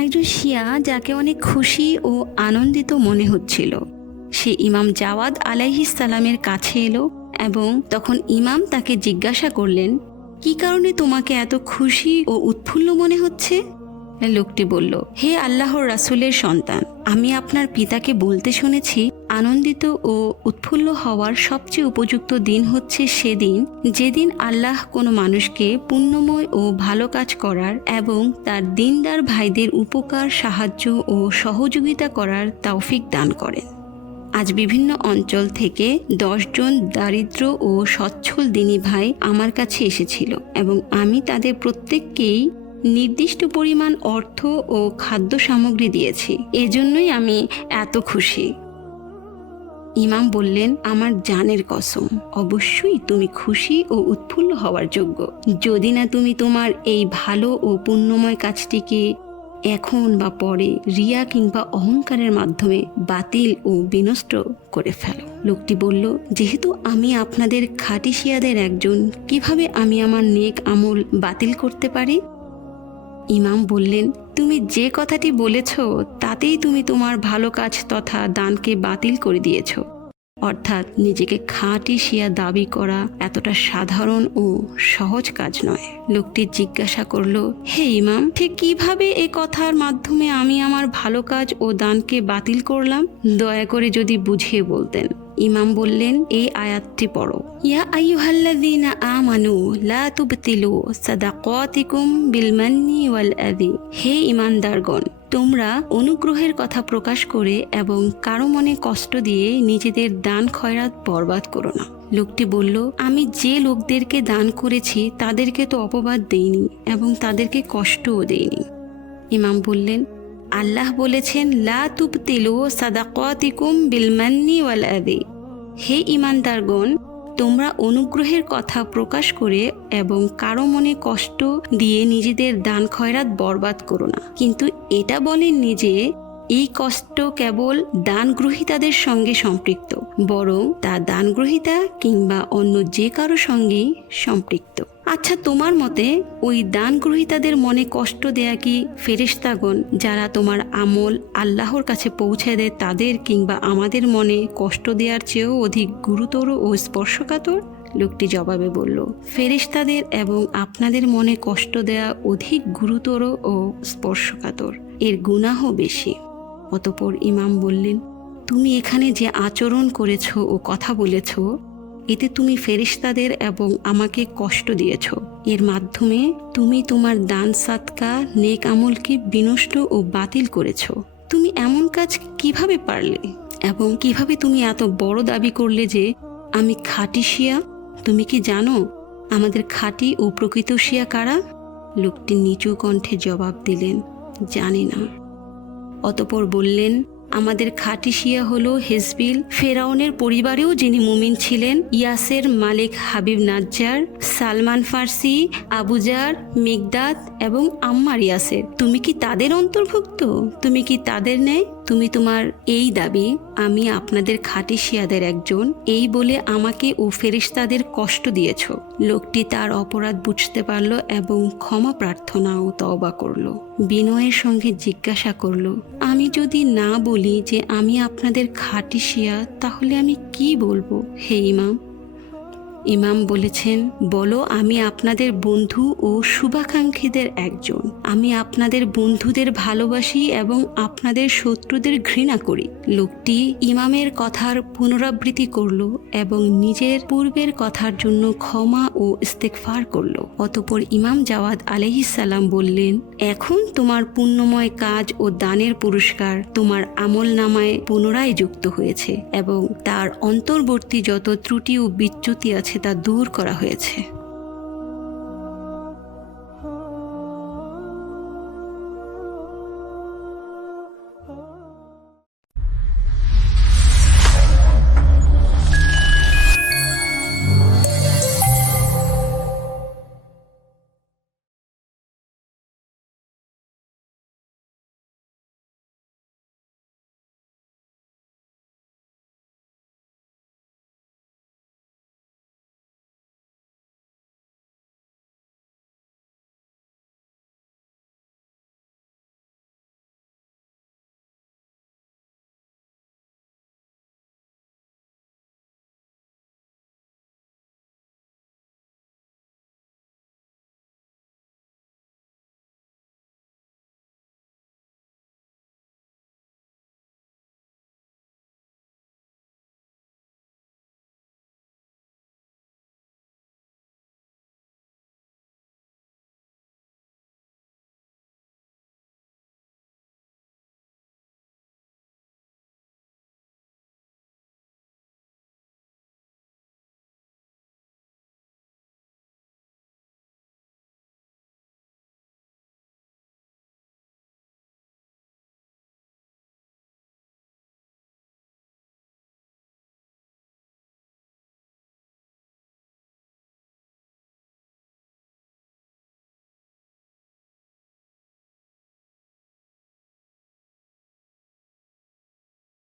একজন শিয়া যাকে অনেক খুশি ও আনন্দিত মনে হচ্ছিল, সে ইমাম জাওয়াদ আলাইহিস সালামের কাছে এলো এবং তখন ইমাম তাকে জিজ্ঞাসা করলেন, কি কারণে তোমাকে এত খুশি ও উৎফুল্ল মনে হচ্ছে? লোকটি বলল, হে আল্লাহর রাসূলের সন্তান, আমি আপনার পিতাকে বলতে শুনেছি আনন্দিত ও উৎফুল্ল হওয়ার সবচেয়ে উপযুক্ত দিন হচ্ছে সেদিন যেদিন আল্লাহ কোনো মানুষকে পুণ্যময় ও ভালো কাজ করার এবং তার দিনদার ভাইদের উপকার, সাহায্য ও সহযোগিতা করার তৌফিক দান করেন। আজ বিভিন্ন অঞ্চল থেকে 10 জন দারিদ্র ও সচ্ছল দিনী ভাই আমার কাছে এসেছিল এবং আমি তাদের প্রত্যেককেই নির্দিষ্ট পরিমাণ অর্থ ও খাদ্য সামগ্রী দিয়েছি। এজন্যই আমি এত খুশি। ইমাম বললেন, আমার জানের কসম, অবশ্যই তুমি খুশি ও উৎফুল্ল হওয়ার যোগ্য, যদি না তুমি তোমার এই ভালো ও পুণ্যময় কাজটিকে এখন বা পরে রিয়া কিংবা অহংকারের মাধ্যমে বাতিল ও বিনষ্ট করে ফেলো। লোকটি বলল, যেহেতু আমি আপনাদের খাঁটি শিয়াদের একজন, কিভাবে আমি আমার নেক আমল বাতিল করতে পারি? ইমাম বললেন, তুমি যে কথাটি বলেছ তাতেই তুমি তোমার ভালো কাজ তথা দানকে বাতিল করে দিয়েছ। অর্থাৎ নিজেকে খাঁটি শিয়া দাবি করা এতটা সাধারণ ও সহজ কাজ নয়। লোকটি জিজ্ঞাসা করল, হে ইমাম, ঠিক কিভাবে এ কথার মাধ্যমে আমি আমার ভালো কাজ ও দানকে বাতিল করলাম? দয়া করে যদি বুঝিয়ে বলতেন। ইমাম বললেন, এই আয়াতটি পড়ো, ইয়া আইয়ুহাল্লাযীনা আমানু লা তুবতিলু সাদাকাতিকুম বিল মান্নি ওয়াল আযী। হে ঈমানদারগণ, তোমরা অনুগ্রহের কথা প্রকাশ করে এবং কারো মনে কষ্ট দিয়ে নিজেদের দান খয়রাত বরবাদ করো না। লোকটি বলল, আমি যে লোকদেরকে দান করেছি তাদেরকে তো অপবাদ দেইনি এবং তাদেরকে কষ্টও দেইনি। ইমাম বললেন, আল্লাহ বলেছেন, লা তুবতিলু সাদাকাতিকুম বিল মান্নি ওয়াল আযী। হে ঈমানদারগণ, তোমরা অনুগ্রহের কথা প্রকাশ করে এবং কারো মনে কষ্ট দিয়ে নিজেদের দান খয়রাত বরবাদ করো না। কিন্তু এটা বলেননি যে এই কষ্ট কেবল দান গ্রহীতাদের সঙ্গে সম্পৃক্ত, বরং তা দান গ্রহীতা কিংবা অন্য যে কারো সঙ্গেই সম্পৃক্ত। আচ্ছা, তোমার মতে ওই দান গ্রহীতাদের মনে কষ্ট দেয়া কি ফেরেশতাগণ যারা তোমার আমল আল্লাহর কাছে পৌঁছে দেয় তাদের কিংবা আমাদের মনে কষ্ট দেওয়ার চেয়েও অধিক গুরুতর ও স্পর্শকাতর? লোকটি জবাবে বলল, ফেরেশতাদের এবং আপনাদের মনে কষ্ট দেয়া অধিক গুরুতর ও স্পর্শকাতর, এর গুনাহ বেশি। অতঃপর ইমাম বললেন, তুমি এখানে যে আচরণ করেছ ও কথা বলেছ, এতে তুমি ফেরেশতাদের এবং আমাকে কষ্ট দিয়েছ। এর মাধ্যমে তুমি তোমার দান সাদকা নেক আমলকে বিনষ্ট ও বাতিল করেছ। তুমি এমন কাজ কিভাবে পারলে এবং কিভাবে তুমি এত বড় দাবি করলে যে আমি খাঁটি শিয়া? তুমি কি জানো আমাদের খাঁটি ও প্রকৃত শিয়া কারা? লোকটি নিচু কণ্ঠে জবাব দিলেন, জানি না। অতঃপর বললেন, আমাদের খাঁটি শিয়া হলো হেজবিল, ফেরাউনের পরিবারেও যিনি মুমিন ছিলেন, ইয়াসের মালিক হাবিব নাজ্জার, সালমান ফার্সি, আবুজার, মিকদাদ এবং আম্মার ইয়াসের। তুমি কি তাদের অন্তর্ভুক্ত? তুমি কি তাদের নেয়? তুমি তোমার এই দাবি, আমি আপনাদের খাঁটি শিয়াদের একজন, এই বলে আমাকে ও ফেরেশতাদের কষ্ট দিয়েছ। লোকটি তার অপরাধ বুঝতে পারল এবং ক্ষমা প্রার্থনা ও তওবা করল। বিনয়ের সঙ্গে জিজ্ঞাসা করল, আমি যদি না বলি যে আমি আপনাদের খাঁটি শিয়া, তাহলে আমি কি বলবো হে ইমাম? ইমাম বলেছেন, বলো, আমি আপনাদের বন্ধু ও শুভাকাঙ্ক্ষীদের একজন। আমি আপনাদের বন্ধুদের ভালোবাসি এবং আপনাদের শত্রুদের ঘৃণা করি। লোকটি ইমামের কথার পুনরাবৃত্তি করল এবং নিজের পূর্বের কথার জন্য ক্ষমা ও ইস্তেগফার করল। অতঃপর ইমাম জাওয়াদ আলাইহিস সালাম বললেন, এখন তোমার পুণ্যময় কাজ ও দানের পুরস্কার তোমার আমল নামায় পুনরায় যুক্ত হয়েছে এবং তার অন্তর্বর্তী যত ত্রুটি ও বিচ্যুতি আছে তা দূর করা হয়েছে।